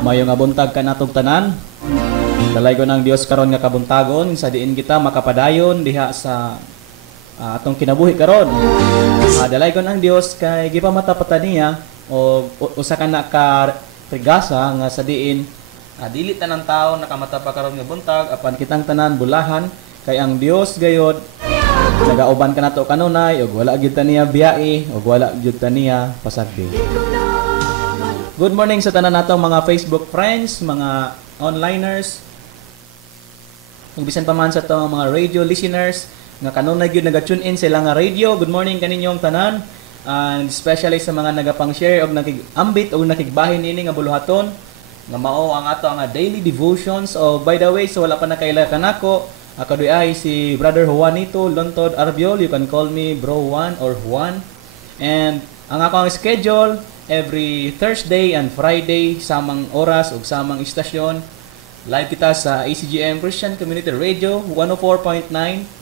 Mayo nga buntag ka natong tanan. Dalay ko ng Dios karon nga kabuntagon sa diin kita makapadayon diha sa atong kinabuhi karon. Dalay ko ng Dios kay gipamatapatan niya o usa ka na ka regasa nga sa diin dili tanang tawo nakamatapa karon nga buntag apan kitang tanan bulahan kay ang Dios gayod nagauban ka nato kanunay ug wala gyud ta niya biyae ug wala gyud ta niya pasagdi. Good morning sa tanan natong mga Facebook friends, mga onliners. Kung bisan pa man sa to mga radio listeners nga kanunay gyud naga-tune in sila nga radio. Good morning kaninyong tanan. And especially sa mga nagapang-share og nakig-ambit o nakigbahin ini nga buluhaton nga mao ang ato nga daily devotions. Oh, by the way, so wala pa nakaila kanako. Ako ay si Brother Juanito Lontod Arbiol. You can call me Bro Juan or Juan. And ang akong schedule every Thursday and Friday samang oras ug samang istasyon. Live kita sa ACGM Christian Community Radio 104.9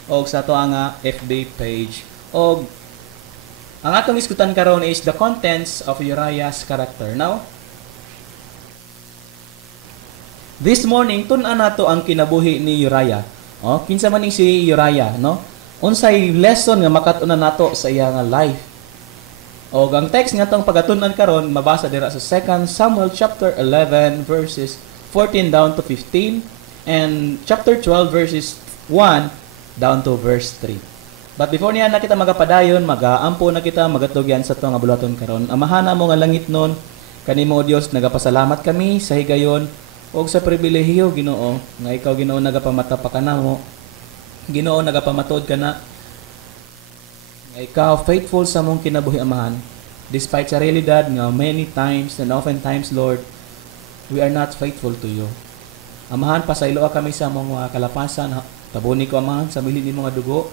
og sa ato nga FB page. Og ang atong iskutan karon is the contents of Uriah's character. Now, this morning tun-an nato ang kinabuhi ni Uriah. Oh, kinsa man ni si Uriah, no? Unsay lesson nga makatuna nato sa iya nga life. Og ang text nga tong pagatun-an karon mabasa dira sa 2 Samuel chapter 11 verses 14 down to 15 and chapter 12 verses 1 down to verse 3. But before niya na kita magapadayon, magaampo na kita magatugyan sa to nga bulaton karon. Amahana mo nga langit nun, kanimo Dios nagapasalamat kami sa higayon og sa pribilehiyo Ginoo nga ikaw Ginoo nagapamatapa ka namo. Ginoo nagapamatod ka na. Nga ikaw faithful sa mong kinabuhi amahan despite sa realidad nga many times and oftentimes Lord we are not faithful to you. Amahan pasaylo kami sa mga kalapasan. Tabuni ko amahan sa milin ni mga dugo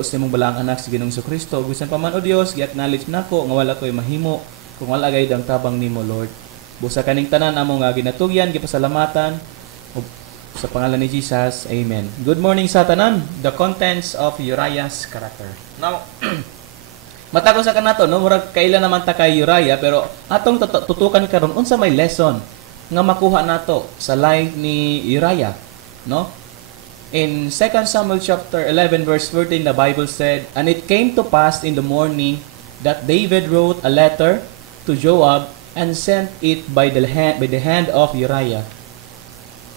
sa imong balaang anak si Ginoong Jesucristo. Bisan pa man o Dios, gi-acknowledge nako nga wala koy mahimo kung wala gayud ang tabang nimo Lord. Busa kaning tanan amo nga ginatugyan, gipasalamatan sa pangalan ni Jesus. Amen. Good morning sa tanan. The contents of Uriah's character. Now, matago sa kanato no, murag kaila naman ta kay Uriah pero atong tutukan karon unsa may lesson nga makuha nato sa life ni Uriah, no? In 2 Samuel chapter 11 verse 14, the Bible said, "And it came to pass in the morning that David wrote a letter to Joab and sent it by the hand of Uriah.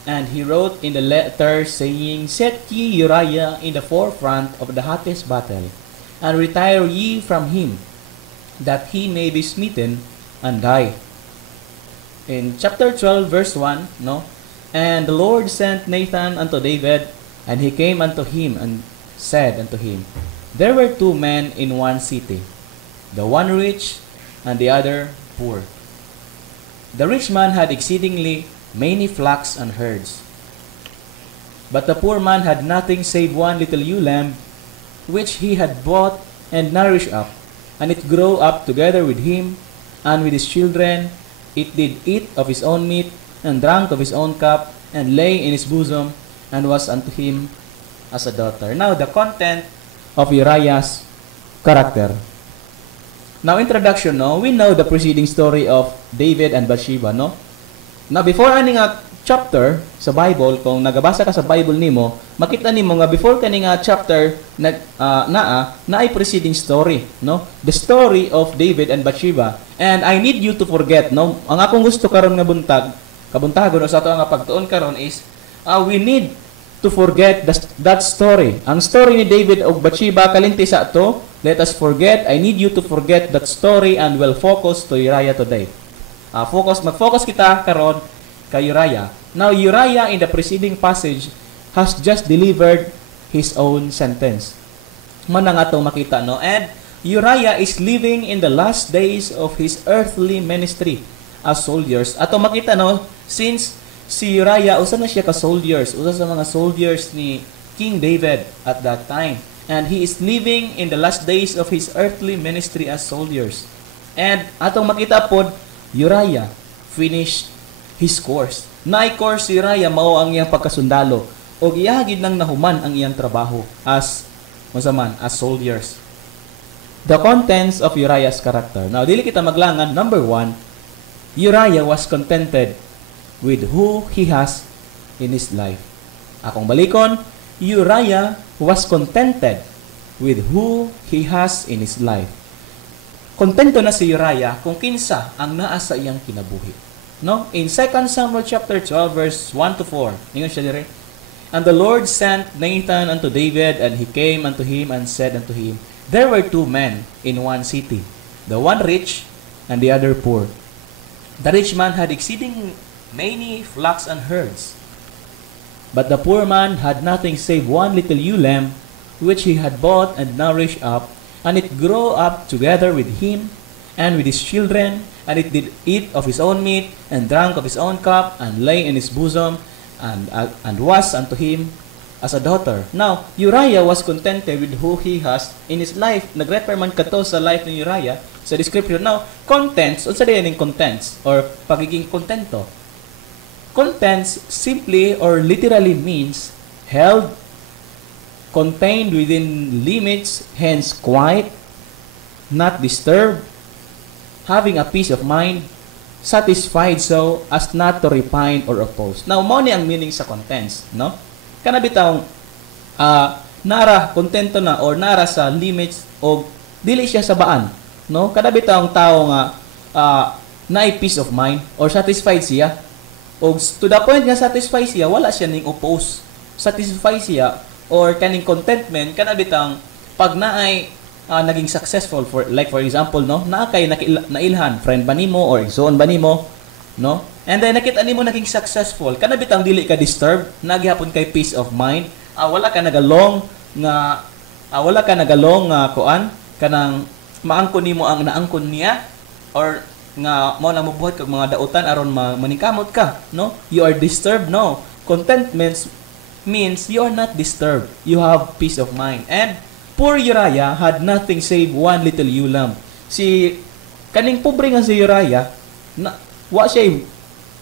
And he wrote in the letter saying, Set ye Uriah in the forefront of the hottest battle, and retire ye from him, that he may be smitten and die." In chapter 12 verse 1, no? "And the Lord sent Nathan unto David, and he came unto him and said unto him, There were two men in one city, the one rich and the other poor. The rich man had exceedingly many flocks and herds, but the poor man had nothing save one little ewe lamb, which he had bought and nourished up, and it grew up together with him and with his children. It did eat of his own meat, and drank of his own cup, and lay in his bosom, and was unto him as a daughter." Now, the content of Uriah's character. Now, introduction, no? We know the preceding story of David and Bathsheba, no? Now, before ani nga chapter sa Bible, kung nagabasa ka sa Bible nimo, makita nimo nga before kani nga chapter naay preceding story, no? The story of David and Bathsheba. And I need you to forget, no? Ang akong gusto karon nga kabuntagon o sa ato nga pagtuon karon is we need to forget that story. Ang story ni David ug Bathsheba kalinti sa ato. Let us forget. I need you to forget that story and we'll focus to Uriah today. Mag-focus kita karon kay Uriah. Now, Uriah in the preceding passage has just delivered his own sentence. Man ang atong makita, no? And Uriah is living in the last days of his earthly ministry as soldiers. Atong makita, no? Since si Uriah, usa na siya ka-soldiers. Usa sa mga soldiers ni King David at that time. And he is living in the last days of his earthly ministry as soldiers. And atong makita pod, Uriah finished his course. Naay-course si Uriah mao ang iyang pagkasundalo. O iyahagid nang nahuman ang iyang trabaho as soldiers. The contents of Uriah's character. Now, dili kita maglangan. Number 1, Uriah was contented with who he has in his life. Akong balikon, Uriah was contented with who he has in his life. Kontento na si Uriah kung kinsa ang naa sa iyang kinabuhi. No? In 2 Samuel chapter 12 verse 1 to 4. Ingon siya dire. And the Lord sent Nathan unto David, and he came unto him and said unto him, There were two men in one city, the one rich and the other poor. The rich man had exceeding many flocks and herds, but the poor man had nothing save one little ewe lamb, which he had bought and nourished up, and it grew up together with him and with his children, and it did eat of his own meat, and drank of his own cup, and lay in his bosom, and was unto him as a daughter. Now, Uriah was contented with who he has in his life. Nag-refer man kato sa life ni Uriah sa description. Now, contents, unsa din yung contents or pagiging kontento? Contents simply or literally means held, contained within limits, hence quiet, not disturbed, having a peace of mind, satisfied so as not to repine or oppose. Now, mo ni ang meaning sa contents, no? Kana bitawng nara kontento na or nara sa limits o dili siya sa baan, no? Kada bitawng tao nga naay peace of mind or satisfied siya. O to the point nga satisfied siya, wala siya ning oppose. Satisfied siya or kaning contentment kana bitang pag naay naging successful for example, no, naa kay nailhan friend ba nimo or igsoon ba nimo, no, and then nakita nimo naging successful kana bitang dili ka disturb, naghihapon kay peace of mind, wala ka nagalong kuan kanang maangkon nimo ang naangkon niya or nga mo na mabuhat kag mga dautan aron maningkamot ka, no, you are disturbed, no. Contentment means you are not disturbed, you have peace of mind. And poor Uriah had nothing save one little ewe lamb. Si kaning pobre nga si Uriah na wa siya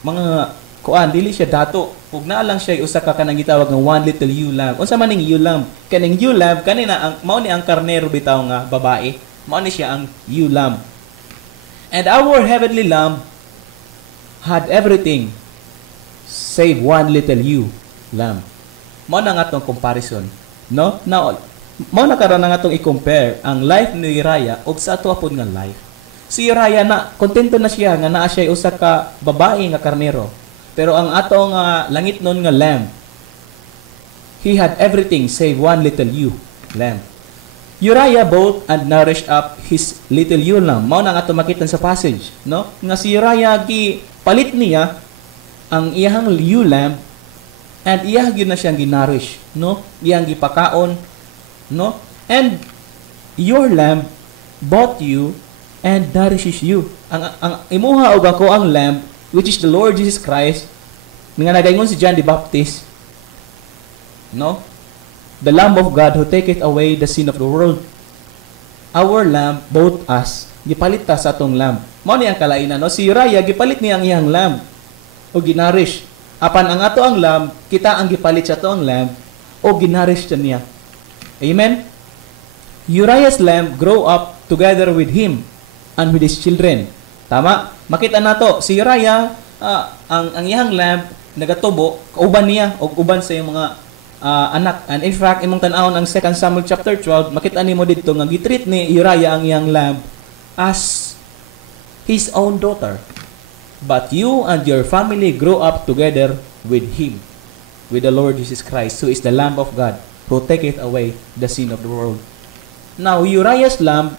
mga kuan, dili siya dato ug naa lang siya usa ka kanang gitawag nga one little ewe lamb. Unsa man ning ewe lamb? Kaning ewe lamb kanina ang mao ni ang karnero bitaw nga babae, mao ni siya ang ewe lamb. And our heavenly lamb had everything save one little ewe lamb. Mao na nga tong comparison, no? Now, mao na karon nga tong i-compare ang life ni Uriah ug sa ato apon nga life. Si Uriah na kontento na siya nga naa siya usa ka babae nga karnero. Pero ang atong langitnon nga lamb, he had everything save one little ewe lamb. Uriah bought and nourished up his little ewe lamb. Mao na nga ato makita sa passage, no? Nga si Uriah palit niya ang iyang ewe lamb and iya gyud na siyang ginarish, no? Iyang gipakaon, no? And your lamb bought you and nourishes you. Ang imuha og ako ang lamb, which is the Lord Jesus Christ, nga nagaingon si John the Baptist, no? The Lamb of God who taketh away the sin of the world. Our lamb bought us, gipalit ta sa atong lamb. Mao ni ang kalainan, no? Si Uriah gipalit niya ang iyang lamb o ginarish. Apan ang ato ang lamb, kita ang gipalit sa ato ang lamb o ginarish niya. Amen? Uriah's lamb grow up together with him and with his children. Tama? Makita nato si Uriah, ang iyang lamb nagatubo kauban niya o uban sa iyang mga anak. And in fact, imong tan-awon ang 2 Samuel chapter 12, makita nimo dito nga gitreat ni Uriah ang iyang lamb as his own daughter. But you and your family grow up together with him, with the Lord Jesus Christ, who is the Lamb of God, who taketh away the sin of the world. Now, Uriah's lamb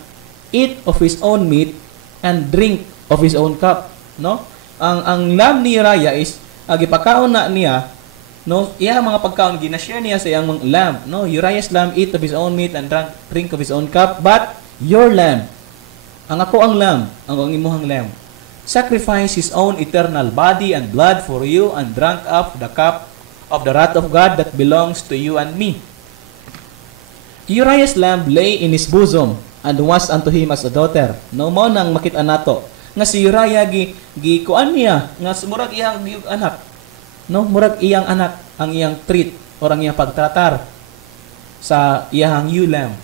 eat of his own meat and drink of his own cup, no? Ang lamb ni Uriah is gipakaon na niya, no? Iya mga pagkaon gina-share niya sa iyang lamb, no? Uriah's lamb eat of his own meat and drink of his own cup, but your lamb, ang ako ang lamb, ang imuhang lamb, sacrifice his own eternal body and blood for you and drank up the cup of the wrath of God that belongs to you and me. Uriah's lamb lay in his bosom and was unto him as a daughter. No mo nang makita nato nga si Uriah kuan niya nga murag iyang anak. No, murag iyang anak ang iyang treat or ang iyang pagtratar sa iyang ewe lamb.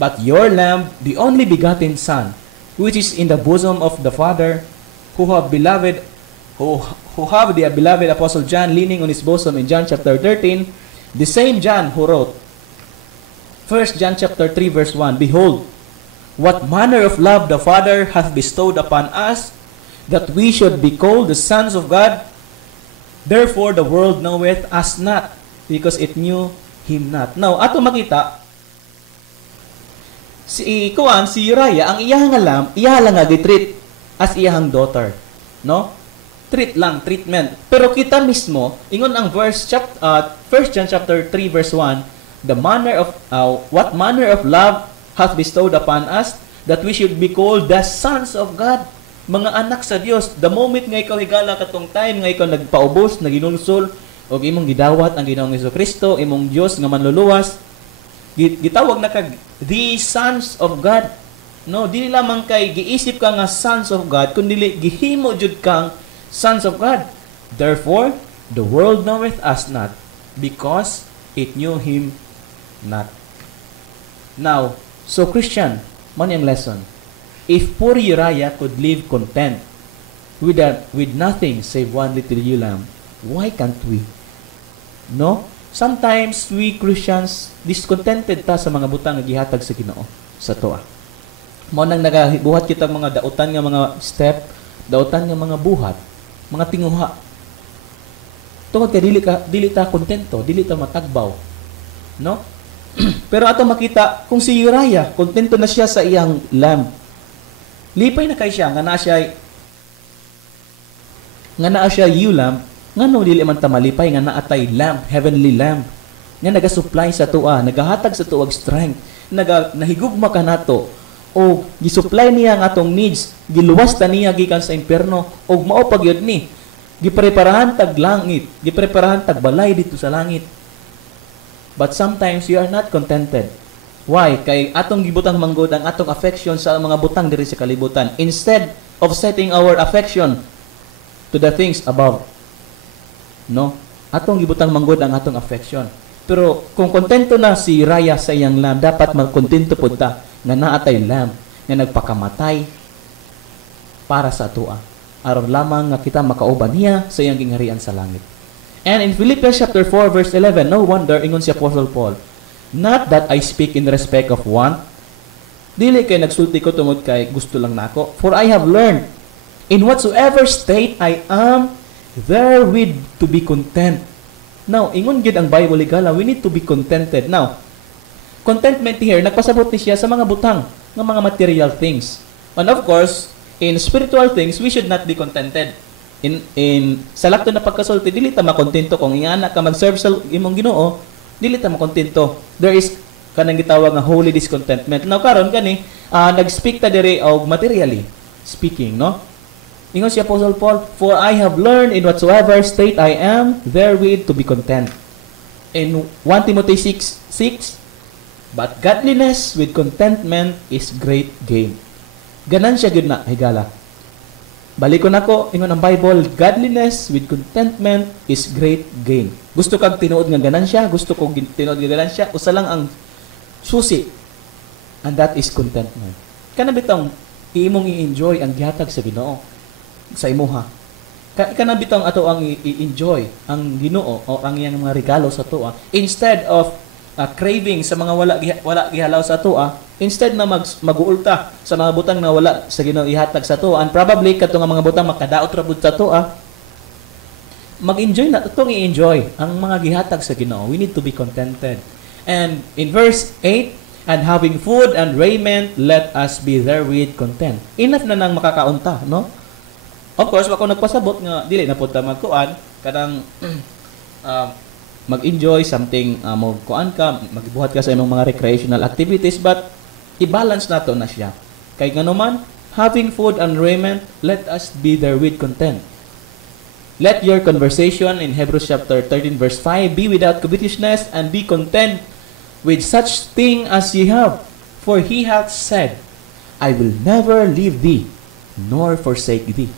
But your lamb, the only begotten son, which is in the bosom of the Father, who who have the beloved Apostle John leaning on his bosom in John chapter 13, the same John who wrote, 1 John chapter 3 verse 1, Behold, what manner of love the Father hath bestowed upon us, that we should be called the sons of God. Therefore the world knoweth us not, because it knew Him not. Now, ato makita, si Uriah, ang iyang alam, iya lang nga gitreat as iyang daughter. No? Treat lang, treatment. Pero kita mismo, ingon ang verse 1 John chapter 3 verse 1, what manner of love hath bestowed upon us, that we should be called the sons of God, mga anak sa Dios. The moment nga ikaw higala katong time nga ikaw nagpaubos, naginulsol, o imong gidawat ang Ginoong Hesukristo, imong Dios nga manluluwas, gitawag na kag the sons of God. No, dili lamang kay giisip ka nga sons of God, kundi gihimo jud kang sons of God. Therefore, the world knoweth us not, because it knew Him not. Now, so Christian, man yung lesson. If poor Uriah could live content with nothing save one little ewe lamb, why can't we? No? Sometimes we Christians discontented ta sa mga butang nga gihatag sa Ginoo sa tuwa. Mao nang nagabuhat kita mga dautan nga mga step, dautan nga mga buhat, mga tinguha. Tungod kay dili ta kontento, dili ta matagbaw. No? Pero ato makita kung si Uriah kontento na siya sa iyang lamb. Lipay na kay siya nga naa siya ewe lamb, ngano dili man ta malipay nga naatay lamb, heavenly lamb nga naga-supply sa tuwa, nagahatag sa tuwag strength, nahigugma kanato o gisupply niya ang atong needs, giluwas ta niya gikan sa impierno og mao pagyud ni gipreparahan tag langit, gipreparahan tag balay dito sa langit. But sometimes we are not contented. Why? Kay atong gibutang manggod ang atong affection sa mga butang diri sa kalibutan, instead of setting our affection to the things above. No? Atong gibutang manggod ang atong affection. Pero kung kontento na si Uriah sa iyang lamb, dapat magkontento pud ta nga naatay lamb nga nagpakamatay para sa atua, aron lamang nga kita makauban niya sa iyang gingharian sa langit. And in Philippians chapter 4 verse 11, no wonder ingon si Apostle Paul, not that I speak in respect of want, dili kay nagsulti ko tungod kay gusto lang nako, for I have learned in whatsoever state I am therewith to be content. Now, ingon gid ang Bible ligala, we need to be contented. Now, contentment here, nagpasabot ni siya sa mga butang, ng mga material things. And of course, in spiritual things, we should not be contented. Sa lakto na pagkasulti, dili ta makontento kung ingana ka mag-serve sa imong Ginoo, dili ta makontento. There is kanang gitawag nga holy discontentment. Now karon kani, nag-speak ta diri og materially speaking, no? Ingon si Apostle Paul, for I have learned in whatsoever state I am therewith to be content. In 1 Timothy 6:6, but godliness with contentment is great gain. Ganan siya gyud na higala. Balikon ako, ingon ang Bible, godliness with contentment is great gain. Gusto kang tinuod nga ganansya, gusto kong tinuod nga ganansya, usa lang ang susi. And that is contentment. Kana bitong imong i-enjoy ang gihatag sa Ginoo sa imuha. Kana bitong ato ang i-enjoy ang Ginoo o ang iyang mga regalo sa tuwa, instead of craving sa mga wala gihalaw sa tuwa, instead na mag-uulta sa mga butang na wala sa Ginoo ihatag sa tuwa, and probably kato nga mga butang makadaot ra pud sa tuwa, mag-enjoy na itong i-enjoy ang mga gihatag sa Ginoo. We need to be contented. And in verse 8, and having food and raiment, let us be therewith content. Enough na nang makakaunta, no? Of course, wako nagpasabot nga dili na pud ta magkuan kanang mag-enjoy something, magkuan ka, magbuhat ka sa imong mga recreational activities, but i-balance nato na siya. Kay nganuman, having food and raiment, let us be therewith content. Let your conversation in Hebrews chapter 13 verse 5 be without covetousness, and be content with such thing as ye have. For he hath said, I will never leave thee, nor forsake thee.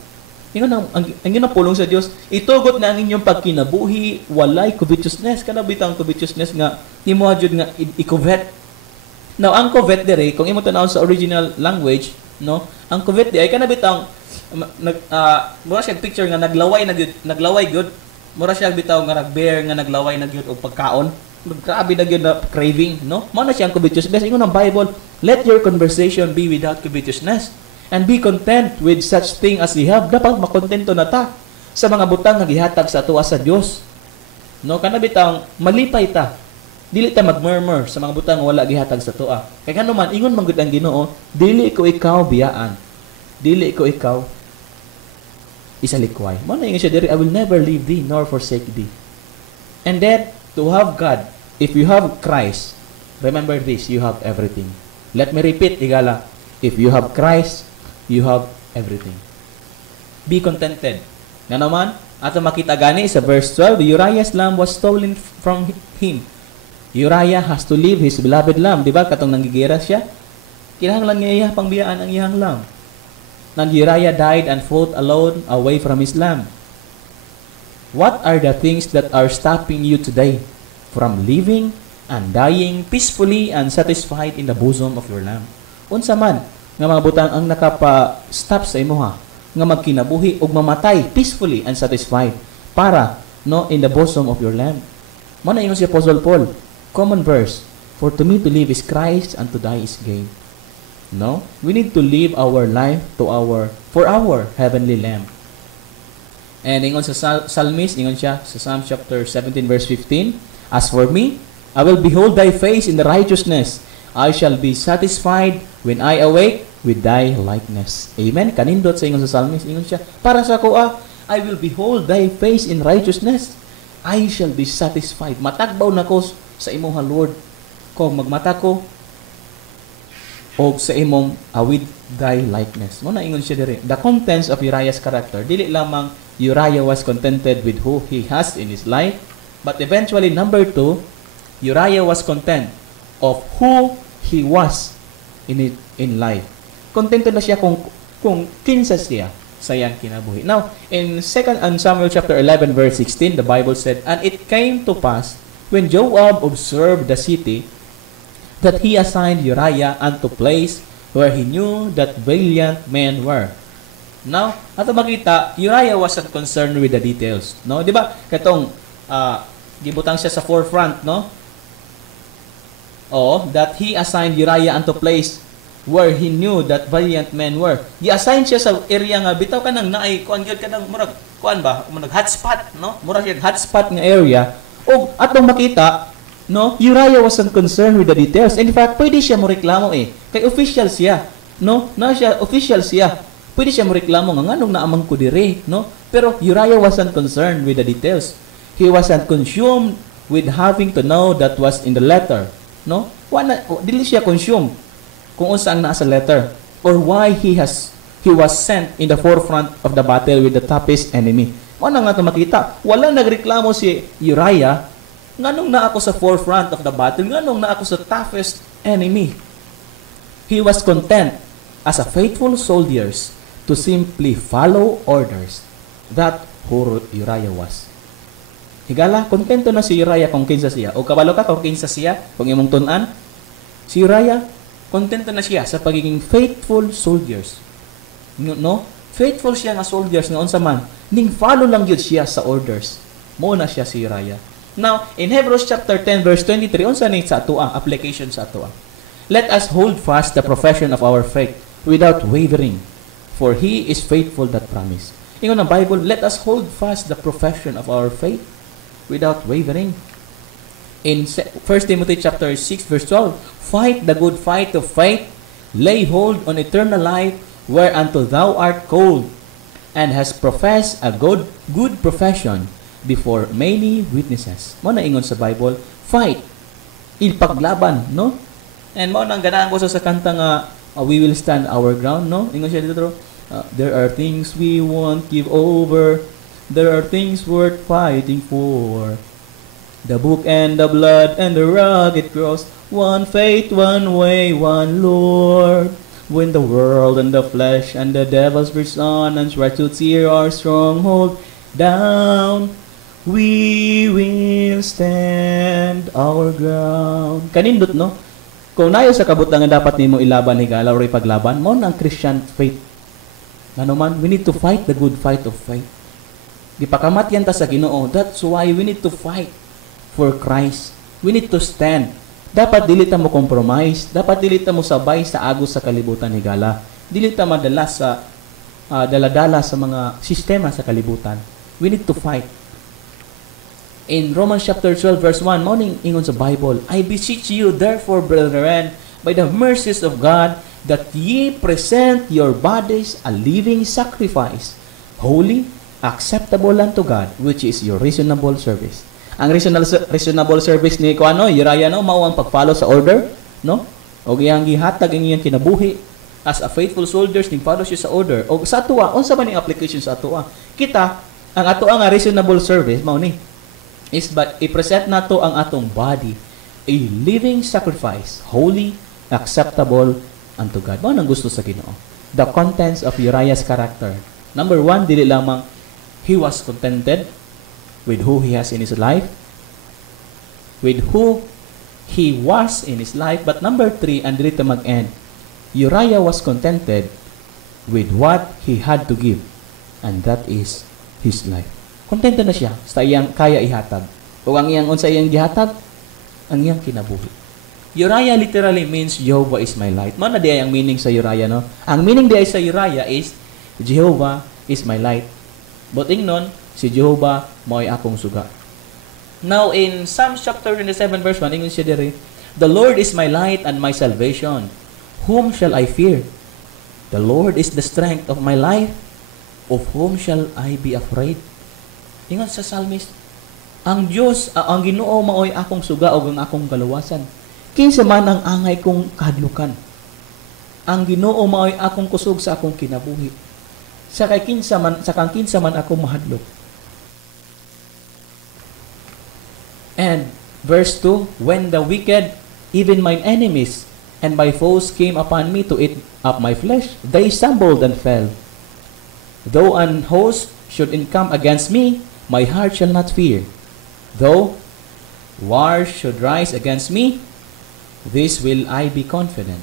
Ingon ang pulong sa Dios, itugot na ang inyong pagkinabuhi, walay covetousness. Kana bitang covetousness nga himo jud nga i-covet. Now, ang covet dere, kung imo tan-aw sa original language, no? Ang COVID di ay kana bitang mura siya picture nga naglaway gyud. Mura siya bitaw nga nag-bear nga naglaway na gyud og pagkaon. Grabe na gyud na craving, no? Mao na siya ang covetousness. Ingon ang Bible, let your conversation be without covetousness and be content with such thing as we have. Dapat makontento na ta sa mga butang nga gihatag sa atuwa sa Dios. No, kana bitang malipay ta. Dili ta magmurmur sa mga butang nga wala gihatag sa atuwa. Kay ngano man ingon man gud ang Ginoo, dili ko ikaw biyaan. Dili ko ikaw isalikway. Mao na ingon siya diri, I will never leave thee nor forsake thee. And then to have God, if you have Christ, remember this, you have everything. Let me repeat, igala. If you have Christ, you have everything. Be contented. Nga naman, ato makita gani sa verse 12, Uriah's lamb was stolen from him. Uriah has to leave his beloved lamb. Di ba? Katong nanggigira siya. Kinahanglan nga iya pangbiyaan ang iyang lamb. Nang Uriah died and fought alone away from his lamb. What are the things that are stopping you today from living and dying peacefully and satisfied in the bosom of your lamb? Unsa man nga mga butang ang nakapa-stop sa imuha nga magkinabuhi ug mamatay peacefully and satisfied para no in the bosom of your lamb? Mao na ingon si Apostle Paul, common verse, for to me to live is Christ and to die is gain. No, we need to live our life for our heavenly lamb. And ingon sa psalmist, ingon siya sa Psalm chapter 17 verse 15, as for me, I will behold thy face in the righteousness. I shall be satisfied when I awake with thy likeness. Amen. Kanindot sa ingon sa psalmist, ingon siya, para sa ko I will behold thy face in righteousness. I shall be satisfied. Matagbaw na ko sa imong Lord. Kung magmata ko o sa imong with thy likeness. Mo na ingon siya diri. The contents of Uriah's character, dili lamang Uriah was contented with who he has in his life, but eventually number 2, Uriah was content of who he was in life. Kontento na siya kung kinsa siya sa iyang kinabuhi. Now, in 2 Samuel chapter 11 verse 16, the Bible said, and it came to pass when Joab observed the city that he assigned Uriah unto place where he knew that valiant men were. Now, ato makita, Uriah wasn't concerned with the details, no? Di ba? Katong gibutang siya sa forefront, no? Oh, that he assigned Uriah unto place where he knew that valiant men were. Gi-assign siya sa area nga bitaw kanang naay kuan gyud kanang murag kuan ba? Murag hotspot, no? Murag gyud hotspot nga area. Og atong makita, no? Uriah wasn't concerned with the details. In fact, pwede siya mo reklamo kay official siya, no? Na siya official siya. Pwede siya mo reklamo nga nganong naamang ko dire, no? Pero Uriah wasn't concerned with the details. He wasn't consumed with having to know that was in the letter, no? Dili siya consumed kung unsa ang nasa letter or why he was sent in the forefront of the battle with the toughest enemy. Ano nga ito makita? Wala nagreklamo si Uriah, nganong na ako sa forefront of the battle, nganong na ako sa toughest enemy. He was content as a faithful soldier to simply follow orders. That who Uriah was. Higala, kontento na si Uriah kung kinsa siya. O kabalo ka kung kinsa siya, kung imong tunan. Si Uriah, kontento na siya sa pagiging faithful soldiers. No? Faithful siya nga soldiers nga unsa man. Ning follow lang gyud siya sa orders. Mo na siya si Uriah. Now, in Hebrews chapter 10 verse 23, unsa ni sa atoa, application sa atoa. Let us hold fast the profession of our faith without wavering, for he is faithful that promise. Ingon ang Bible, let us hold fast the profession of our faith without wavering. In 1 Timothy chapter 6 verse 12, fight the good fight of faith, lay hold on eternal life, whereunto thou art called, and has professed a good profession before many witnesses. Mo na ingon sa Bible, fight, ipaglaban, no? And mo nang ganaan ko sa kanta nga we will stand our ground, no? Ingon siya dito, there are things we won't give over. There are things worth fighting for. The book and the blood and the rugged cross. One faith, one way, one Lord. When the world and the flesh and the devil's person and try to tear our stronghold down, we will stand our ground. Kanindot, no? Kung nayo sa kabutang nga dapat nimo ilaban higala or ipaglaban, mo ang Christian faith. Ngano man, we need to fight the good fight of faith. Di pa kamatyan ta sa Ginoo. That's why we need to fight for Christ. We need to stand. Dapat dili ta mo compromise, dapat dili ta mo sabay sa agos sa kalibutan higala. Dili ta madala sa daladala sa mga sistema sa kalibutan. We need to fight. In Romans chapter 12 verse 1, morning ingon sa Bible, I beseech you therefore, brethren, by the mercies of God, that ye present your bodies a living sacrifice, holy, acceptable unto God, which is your reasonable service. Ang reasonable service ni kuano, Uriah no, mao ang pag-follow sa order, no? Og iyang gihatag ang iyang kinabuhi as a faithful soldiers ning follow siya sa order. Og sa atoa, unsa man ning application sa atoa? Kita ang atoa nga reasonable service mao ni is but i-present nato ang atong body a living sacrifice, holy, acceptable unto God. Mao nang gusto sa Ginoo. The contents of Uriah's character. Number 1, dili lamang he was contented with who he has in his life, with who he was in his life, but number 3, and dili ta mag-end, Uriah was contented with what he had to give, and that is his life. Kontento na siya sa iyang kaya ihatag. O ang iyang unsa iyang gihatag, ang iyang kinabuhi. Uriah literally means Jehovah is my light. Mao na di ang meaning sa Uriah, no? Ang meaning di sa Uriah is Jehovah is my light. But ingnon, si Jehovah mo'y akong suga. Now in Psalms chapter 27 verse 1, ingon siya diri, the Lord is my light and my salvation. Whom shall I fear? The Lord is the strength of my life. Of whom shall I be afraid? Ingon sa psalmist, ang Dios, ang Ginoo maoy akong suga o ang akong kaluwasan. Kinsa man ang angay kong kahadlukan. Ang Ginoo maoy akong kusog sa akong kinabuhi. Sa kang kinsa man ako mahadlok. And verse 2, when the wicked, even mine enemies, and my foes came upon me to eat up my flesh, they stumbled and fell. Though an host should encamp against me, my heart shall not fear. Though war should rise against me, this will I be confident.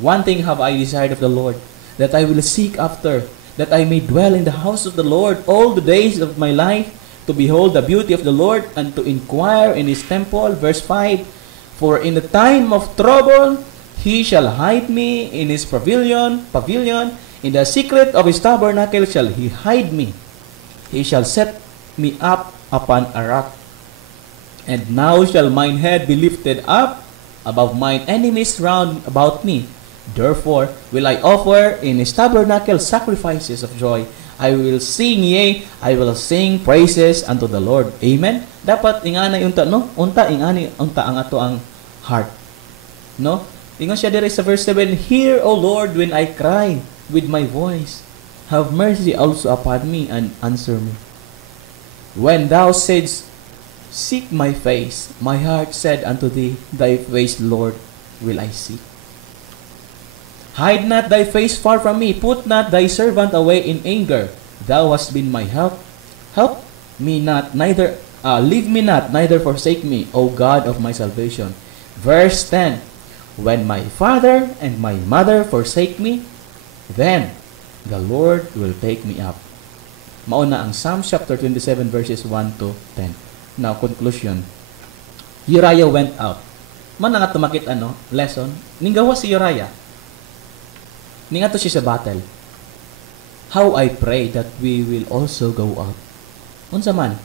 One thing have I desired of the Lord, that I will seek after, that I may dwell in the house of the Lord all the days of my life, to behold the beauty of the Lord, and to inquire in his temple. Verse 5, for in the time of trouble, he shall hide me in his pavilion, in the secret of his tabernacle shall he hide me. He shall set me up upon a rock. And now shall mine head be lifted up above mine enemies round about me. Therefore will I offer in his tabernacle sacrifices of joy. I will sing, yea, I will sing praises unto the Lord. Amen? Dapat ingana unta, no? Unta ang ato ang heart. No? Ingon siya diri sa verse 7, hear, O Lord, when I cry with my voice. Have mercy also upon me and answer me. When thou saidst, seek my face, my heart said unto thee, thy face, Lord, will I seek. Hide not thy face far from me, put not thy servant away in anger. Thou hast been my help. Help me not, neither leave me not, neither forsake me, O God of my salvation. Verse 10, when my father and my mother forsake me, then the Lord will take me up. Mauna ang Psalms chapter 27 verses 1 to 10. Now, conclusion. Uriah went out. Man nga tumakit lesson. Ninggawa si Uriah. Ningato siya sa battle. How I pray that we will also go out. Unsa man,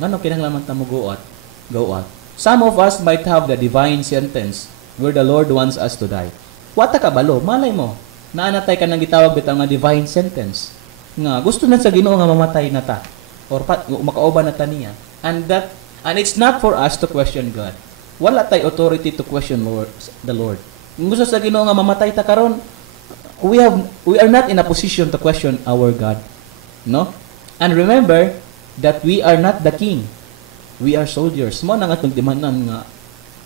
ngano kinahanglan ta mo go out? Go out. Some of us might have the divine sentence where the Lord wants us to die. Wata ka balo, malay mo. Naanatay ka nang gitawag bitaw nga divine sentence. Nga gusto na sa Ginoo nga mamatay na ta or makauban na ta niya. And it's not for us to question God. Wala tay authority to question the Lord. Kung gusto sa Ginoo nga mamatay ta karon, we are not in a position to question our God. No? And remember that we are not the king. We are soldiers. Mo nang atong dimanan nga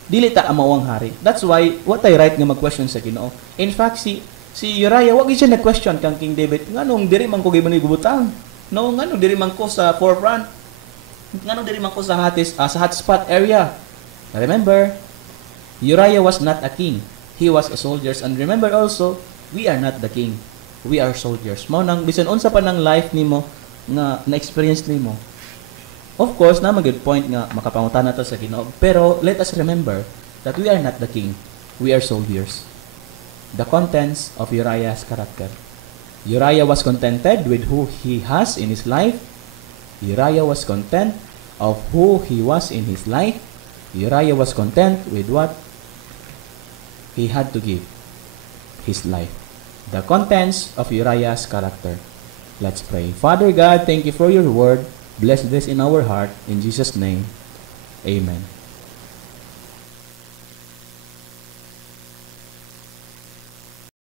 dili ta amawang hari. That's why what I right nga mag-question sa Ginoo. In fact, si Uriah, wag siya na-question kang King David, nganong diri man ko gibani gubutang? No, nganong diri man ko sa forefront? Nganong diri man ko sa hotspot area? Remember, Uriah was not a king. He was a soldier. And remember also, we are not the king. We are soldiers. Mao nang bisan unsa pa nang life nimo nga na-experience nimo. Of course, na good point nga makapangutan nato sa Ginoo. Pero let us remember that we are not the king. We are soldiers. The contents of Uriah's character. Uriah was contented with who he has in his life. Uriah was content of who he was in his life. Uriah was content with what he had to give, his life. The contents of Uriah's character. Let's pray. Father God, thank you for your word. Bless this in our heart. In Jesus' name, amen.